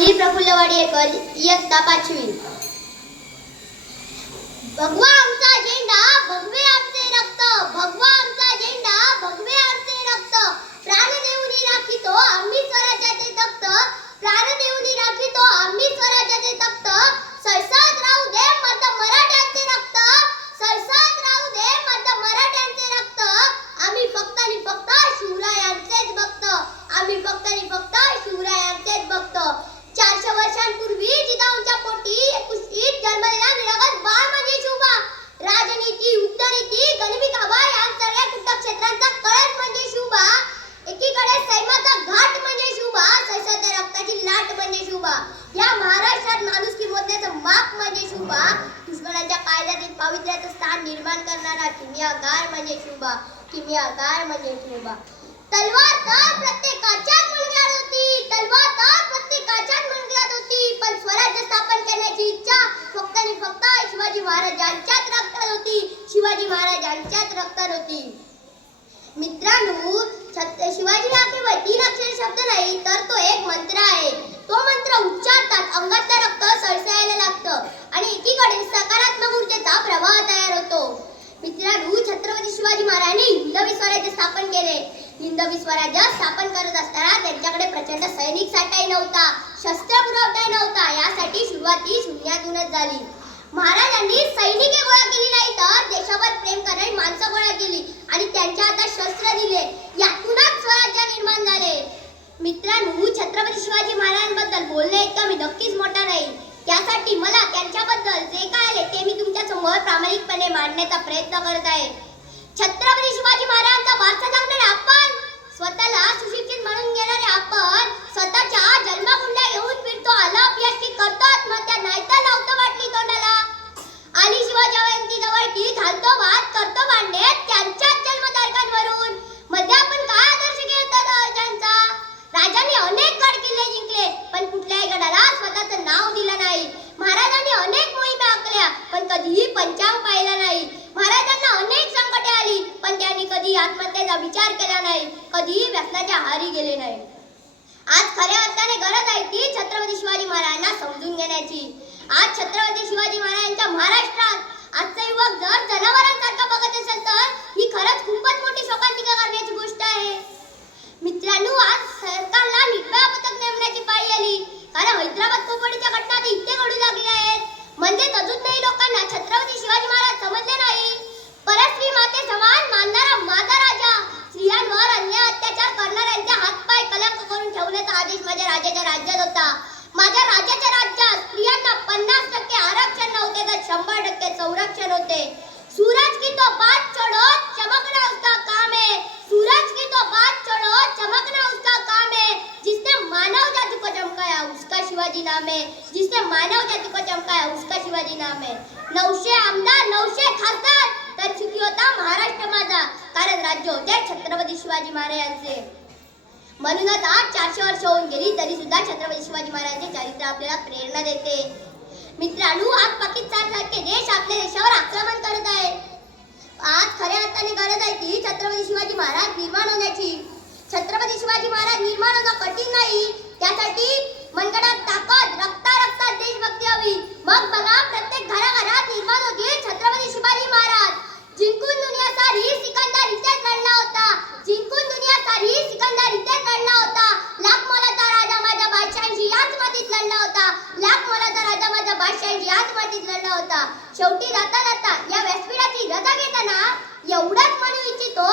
मी प्रफुल्ल वाडियेकर, इयत्ता 5वी. भगवा आमचा झेंडा, भगवे आमचे रक्त. भगवा आमचा झेंडा, भगवे आमचे रक्त. प्राण देऊनी राखितो आम्ही स्वराज्याचे तख्त. प्राण देऊनी राखितो आम्ही स्वराज्याचे तख्त. सरसात राहू दे मर्द मराठ्यांचे रक्त. सरसात राहू दे मर्द मराठ्यांचे रक्त. आम्ही फक्त आणि फक्त शिवरायांचेच भक्त. आम्ही फक्त आणि फक्त शिवरायांचेच भक्त. 400 वर्षांपूर्वी जिजाऊंच्या पोटी कुशीत जन्मलेला निरागस बाळ म्हणजे शिवबा. राजनीती, युद्धनीती, गणिमिकाबा यांसारख्या कुटक्षेत्रांचा कळस म्हणजे शिवबा. एकीकडे सैमाचा घाट म्हणजे शिवबा, सैसाच्या रक्ताची लाट म्हणजे शिवबा. या महाराष्ट्रात माणुसकी मोजण्याचं माप म्हणजे शिवबा. दुश्मनाच्या कायद्यातील पावित्र्याचं स्थान निर्माण करणारा किमयागार म्हणजे शिवबा. किमयागार म्हणजे शिवबा. तलवार तर प्रत्येकाच्याच मुलग्यात होती. तलवार तर प्रत्येकाच्याच मुलग्यात होती. पण स्वराज्य स्थापन करण्याची इच्छा फक्त आणि फक्त शिवाजी महाराजांच्याच रक्तात होती. शिवाजी महाराजांच्याच रक्तात होती. मित्रांनो, शिवाजी हा केवळ 3 अक्षर शब्द नाही, तर तो एक मंत्र आहे. तो मंत्र उच्चारताच अंगातलं रक्त सळसळायला लागतं आणि एकीकडे सकारात्मक ऊर्जेचा प्रवाह तयार होतो. मित्रांनो, छत्रपती शिवाजी महाराजांनी हिंदवी स्वराज्य स्थापन केले. हिंदवी स्वराज्य स्थापन करत असताना त्यांच्याकडे प्रचंड सैनिक साठाही नव्हता, शस्त्र पुरवठाही नव्हता. यासाठी सुरुवाती शून्यातूनच झाली. महाराजांनी सैनिके गोळा केली नाही, तर देशावर प्रेम करणारी माणसं गोळा केली आणि त्यांच्या हातात शस्त्र दिले. यातूनच स्वराज्य निर्माण झाले. मित्रांनो, छत्रपती शिवाजी महाराजांबद्दल बोलणे इतका मी नक्कीच मोठा नाही. त्यासाठी मला त्यांच्याबद्दल जे काय आले ते मी तुमच्या समोर प्रामाणिकपणे मांडण्याचा प्रयत्न करत आहे. छत्रपती शिवाजी महाराजांचा वारसा जगणारे आपण, स्वतःला सुशिक्षित म्हणून घेणारे आपण, स्वतःच्या जन्मकुंड्या घेऊन फिरतो, आला अपयशी करतो आत्महत्या, नाहीतर लावतो बाटली तोंडाला. आणि शिवाजी जवळ घालतो वाद, करतो भांडे त्यांच्याच जन्मतारखांवरून. मध्ये आपण काय आदर्श घेतात राजांचा? राजांनी अनेक गड किल्ले जिंकले, पण कुठल्याही गडाला स्वतःचं नाव दिलं नाही. महाराजांनी अनेक मोहिमा आखल्या, पण कधीही पंचांग पाहिला नाही. महाराजांना अनेक संकटे आली, पण त्यांनी कधी आत्महत्येचा विचार केला नाही, कधीही व्यसनाच्या आहारी गेले नाही. आज खऱ्या अर्थाने गरज आहे ती छत्रपती शिवाजी महाराजांना समजून घेण्याची. आज छत्रपती शिवाजी महाराजांच्या महाराष्ट्रात आजचा युवक जर जनावरांसारखा बघत असेल तर ही खरंच खूपच मोठी शोकांतिका करण्याची गोष्ट आहे. मित्रांनो, आज सरकारला निर्भया पथक नेमण्याची पाळी आली, कारण हैदराबाद कोपडीच्या घटना इथे घडू लागल्या आहेत. म्हणजेच अजूनही लोकांना छत्रपती शिवाजी महाराज समजले नाही. परस्त्री माते समान मानणारा माझा राजा, स्त्रियांवर अन्याय अत्याचार करणाऱ्यांचे हातपाय कलंक करून ठेवण्याचा आदेश माझ्या राजाच्या राज्यात होता. माझ्या राजाच्या राज्यात स्त्रियांना 50% आरक्षण नव्हते, तर 100% संरक्षण होते. सूरज की तो बात छोड़ो, चमकना उसका काम है. सूरज की तो बात छोड़ो, चमकना उसका काम है. जिसने मानव जाति को चमकाया उसका शिवाजी नाम है. जिसने मानव जाति को चमकाया उसका शिवाजी नाम है. 900 आमदार, 900 खासदार, तर सुखी होता महाराष्ट्र माझा, कारण राज्य होते छत्रपती शिवाजी महाराजांचे. म्हणूनच आज 400 वर्ष होऊन गेली तरी सुद्धा छत्रपती शिवाजी महाराजांचे चरित्र आपल्याला प्रेरणा देते. मित्रांनो, आज पाकिस्तान सारखे देश आपल्या देशावर आक्रमण करत आहेत. आज खऱ्या अर्थाने गरज आहे की छत्रपती शिवाजी महाराज निर्माण होण्याची. छत्रपती शिवाजी महाराज निर्माण होणं कठीण नाही, त्यासाठी मनगटात ताकद, रक्तात देशभक्ती हवी. मग बघा, प्रत्येक घराघरात निर्माण होतील छत्रपती शिवाजी महाराज. जिंकून दुनिया सारी सिकंदर इथेच लढला होता. जिंकून दुनिया सारी सिकंदर इथेच लढला होता. लाख मोलाचा राजा माझ्या बादशाहांशी याच मातीत लढला होता. लाख मोलाचा राजा माझ्या बादशाहांशी याच मातीत लढला होता. शेवटी जाता जाता या व्यासपीठाची रजा घेताना एवढंच म्हणू इच्छितो